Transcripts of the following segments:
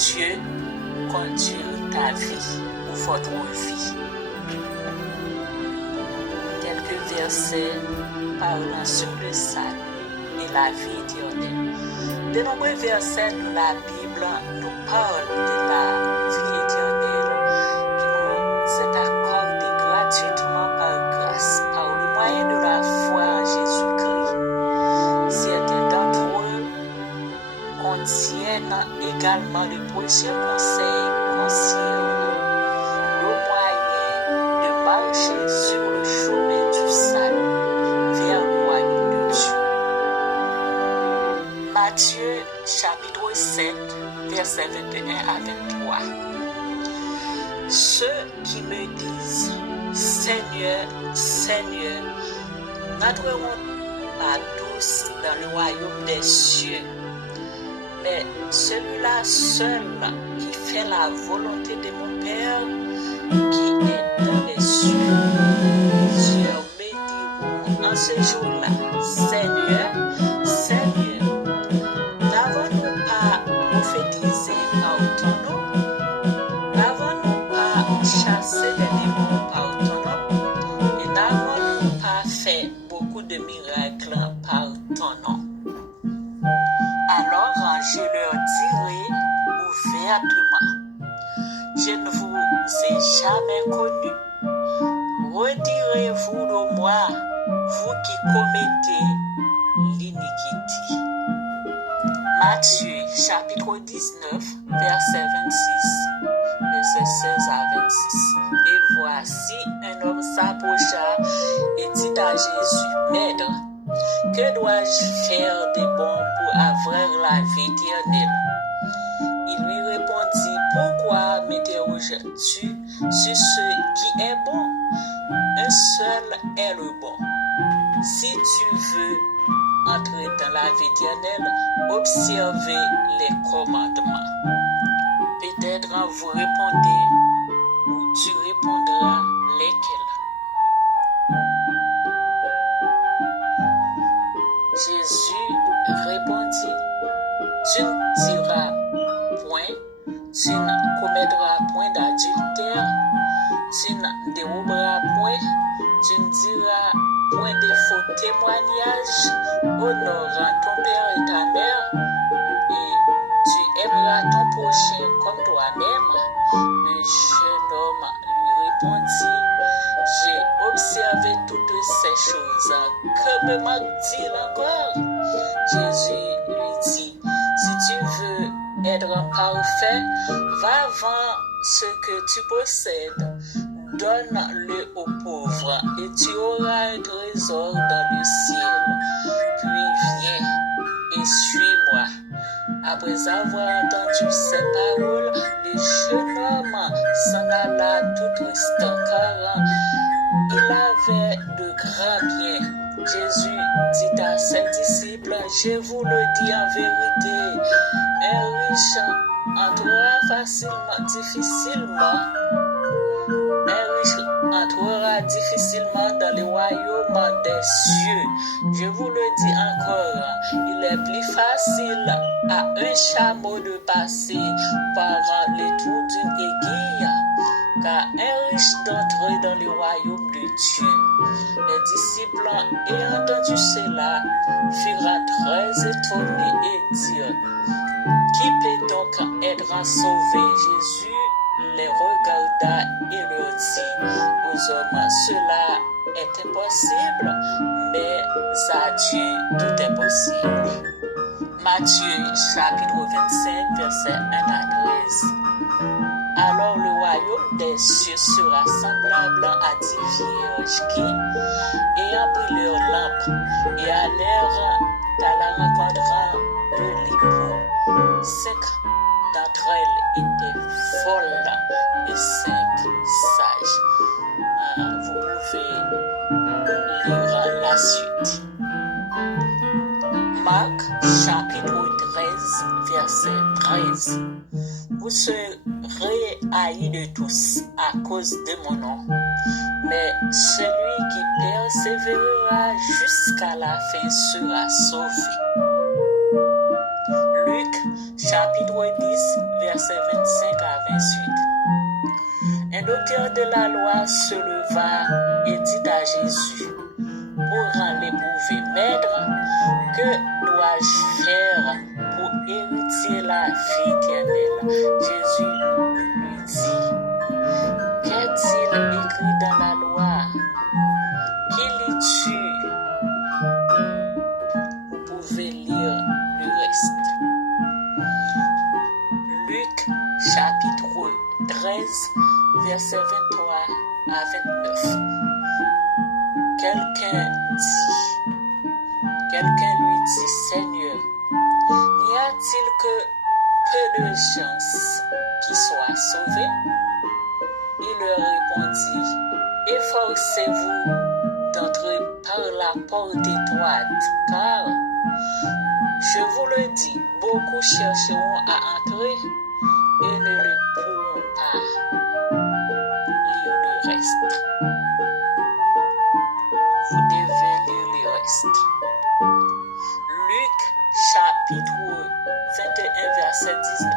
Dieu conduire ta vie ou votre vie. Quelques versets parlant sur le salut et la vie éternelle. De nombreux versets de la Bible nous parlent de la vie éternelle qui nous est accordée gratuitement par grâce, par le moyen de la foi en Jésus-Christ. Certains d'entre eux contiennent également de précieux conseils concernant le moyen de marcher sur le chemin du salut vers le royaume de Dieu. Matthieu chapitre 7, versets 21 à 23. Ceux qui me disent Seigneur, Seigneur, n'entreront pas tous dans le royaume des cieux, mais celui-là seul qui fait la volonté de mon Père qui est dans les cieux. Plusieurs me diront en ce jour-là, Seigneur, Seigneur, n'avons-nous pas prophétisé par ton nom? N'avons-nous pas chassé des démons par ton nom? Et n'avons-nous pas fait beaucoup de miracles par ton nom? Alors je leur dirai ouvertement, je ne vous ai jamais connu. Retirez-vous de moi, vous qui commettez l'iniquité. Matthieu chapitre 19, verset 26, verset 16 à 26. Et voici un homme s'approcha et dit à Jésus, Maître, que dois-je faire de bon pour avoir la vie éternelle? Il lui répondit, pourquoi m'interroges-tu sur ce qui est bon? Un seul est le bon. Si tu veux entrer dans la vie éternelle, observez les commandements. Peut-être vous répondez ou tu répondras lesquels. Jésus répondit, tu ne diras point, tu ne commettras point d'adultère, tu ne déroberas point, tu ne diras point de faux témoignages, honore ton père et ta mère, et tu aimeras ton prochain comme toi-même. Le jeune homme lui répondit, j'ai observé toutes ces choses. Que me manque-t-il encore? Jésus lui dit, si tu veux être parfait, va vendre ce que tu possèdes, donne-le aux pauvres et tu auras un trésor dans le ciel. Puis viens et suis-moi. Après avoir entendu ces paroles, le jeune homme s'en alla tout triste car il avait de grands biens. Jésus dit à ses disciples, je vous le dis en vérité, un riche entrera difficilement dans le royaume des cieux. Je vous le dis encore, il est plus facile à un chameau de passer par le trou d'une aiguille qu'à un riche d'entrer dans le royaume de Dieu. Les disciples, ayant entendu cela, furent très étonnés et dirent, qui peut donc être sauvé? Jésus les regarda et leur dit, aux hommes, cela est impossible, mais à Dieu tout est possible. Matthieu chapitre 25, verset 1 à 13. Alors le royaume des cieux sera semblable à 10 vierges qui, ayant pris leur lampe et allèrent à la rencontre de l'époux. 5 d'entre elles étaient folles et 5 sages. Vous pouvez lire la suite. Marc chapitre 13, verset 13. Vous serez haïs de tous à cause de mon nom, mais celui qui persévérera jusqu'à la fin sera sauvé. Luc chapitre 10, versets 25 à 28. Un docteur de la loi se leva et dit à Jésus, pour en l'éprouver, Maître, que dois-je faire pour hériter la vie éternelle? Jésus lui dit, qu'est-il écrit dans la loi? Qui lis-tu? Vous pouvez lire le reste. Luc chapitre 13, versets 23 à 29. Quelqu'un lui dit, Seigneur, n'y a-t-il que peu de gens qui soient sauvés? Il leur répondit, efforcez-vous d'entrer par la porte étroite, car, je vous le dis, beaucoup chercheront à entrer et ne le pourront pas. Lire le reste. Vous devez lire le reste. Luc chapitre 21 verset 19.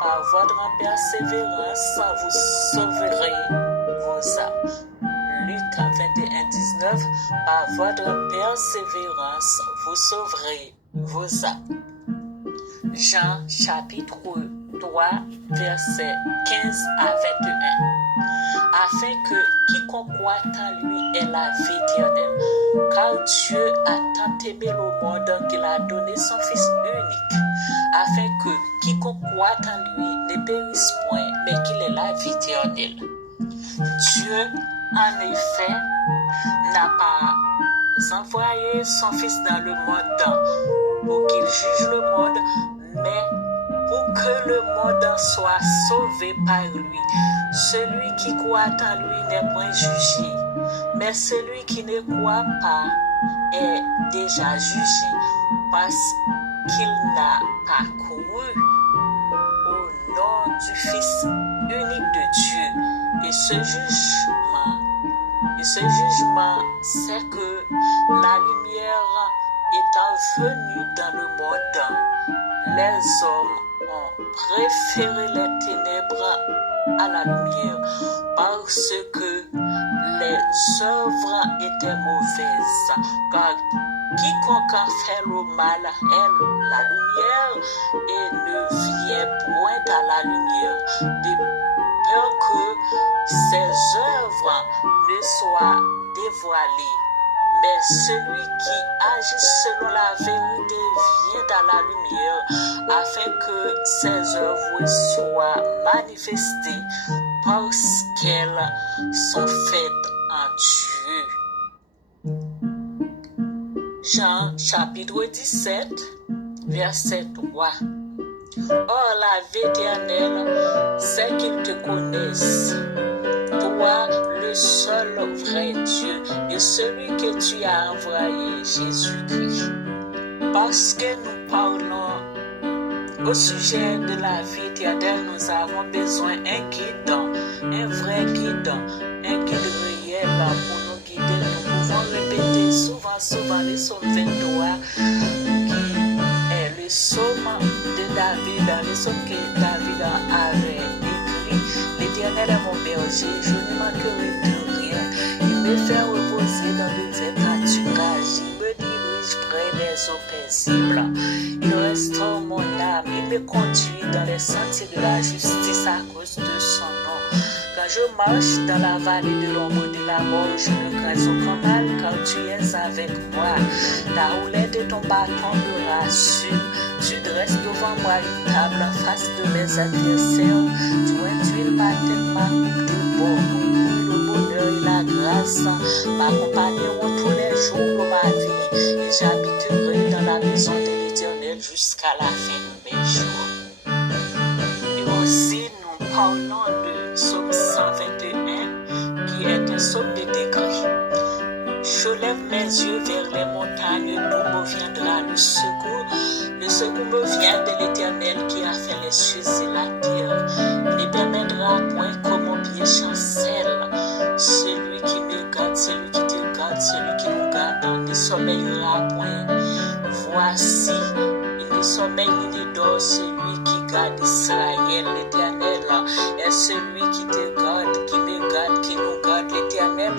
Par votre persévérance, vous sauverez vos âmes. Luc 21, 19. Par votre persévérance, vous sauverez vos âmes. Jean chapitre 3 verset 15 à 21. Afin que quiconque croit en lui ait la vie éternelle. Car Dieu a tant aimé le monde qu'il a donné son Fils unique, afin que quiconque croit en lui ne périsse point, mais qu'il ait la vie éternelle. Dieu, en effet, n'a pas envoyé son Fils dans le monde pour qu'il juge le monde, mais pour que le monde soit sauvé par lui. Celui qui croit en lui n'est point jugé, mais celui qui ne croit pas est déjà jugé parce qu'il n'a pas cru au nom du Fils unique de Dieu. Et ce jugement, c'est que la lumière étant venue dans le monde, les hommes ont préféré les ténèbres à la lumière parce que les œuvres étaient mauvaises. Car quiconque fait le mal aime la lumière et ne vient point à la lumière, de peur que ses œuvres ne soient dévoilées. Mais celui qui agit selon la vérité vient à la lumière, afin que ses œuvres soient manifestées parce qu'elles sont faites en Dieu. Jean chapitre 17, verset 3. Or la vie éternelle, c'est qu'ils te connaissent, toi le seul vrai Dieu, et celui que tu as envoyé, Jésus-Christ. Parce que nous parlons au sujet de la vie éternelle, nous avons besoin d'un guide, un vrai guide, un guide réel pour nous guider. Nous pouvons répéter souvent le psaume 23, qui est le psaume de David, le psaume que David avait écrit. L'Éternel est mon berger, je ne manquerai de rien. Il me fait reposer dans de verts pâturages, il me dirige près des eaux paisibles. Il restaure mon âme, il me conduit dans les sentiers de la justice à cause de son nom. Quand je marche dans la vallée de l'ombre de la mort, je ne crains aucun mal, car tu es avec moi. La houlette de ton bâton me rassure. Tu dresses devant moi une table en face de mes adversaires. Tu induis ma tête, ma coupe déborde. Le bonheur et la grâce m'accompagneront tous les jours de ma vie, et j'habiterai dans la maison de l'Éternel jusqu'à la fin de mes jours. Et aussi, nous parlons de Psaume 121, qui est un psaume de décret. Je lève mes yeux vers les montagnes, d'où me viendra le secours. Le secours me vient de l'Éternel qui a fait les cieux et la terre. Il ne permettra point que mon pied chancelle. Celui qui me garde, celui qui te garde, celui qui nous garde, ne sommeillera point. Voici, il ne sommeille ni ne dort celui est celui qui te garde, qui me garde, qui nous garde. L'Éternel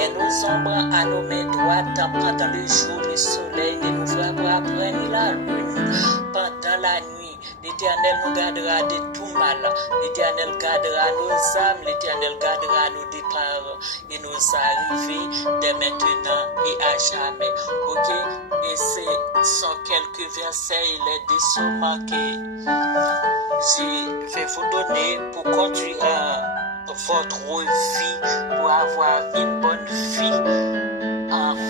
est nos ombres à nos mains droites pendant le jour, le soleil ne nous frappera après ni la lune. Pendant la nuit, l'Éternel nous gardera de tout mal. L'Éternel gardera nos âmes, l'Éternel gardera nos départs et nos arrivées dès maintenant et à jamais. Ok? Et ce sont quelques versets et les décemment que je vais vous donner pour conduire votre vie, pour avoir une bonne vie,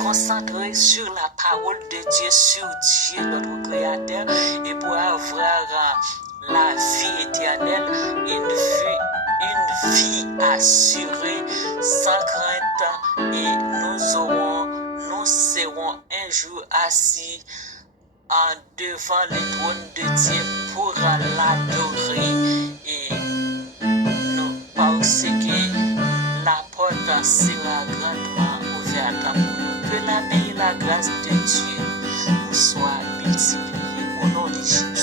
concentré sur la parole de Dieu, sur Dieu, notre Créateur, et pour avoir la vie éternelle, une vie assurée, sans crainte, et nous serons un jour assis devant le trône de Dieu pour l'adorer, et nous parce que la porte sera grandement ouverte pour nous. Que la paix et la grâce de Dieu nous soient multipliées au nom de Jésus.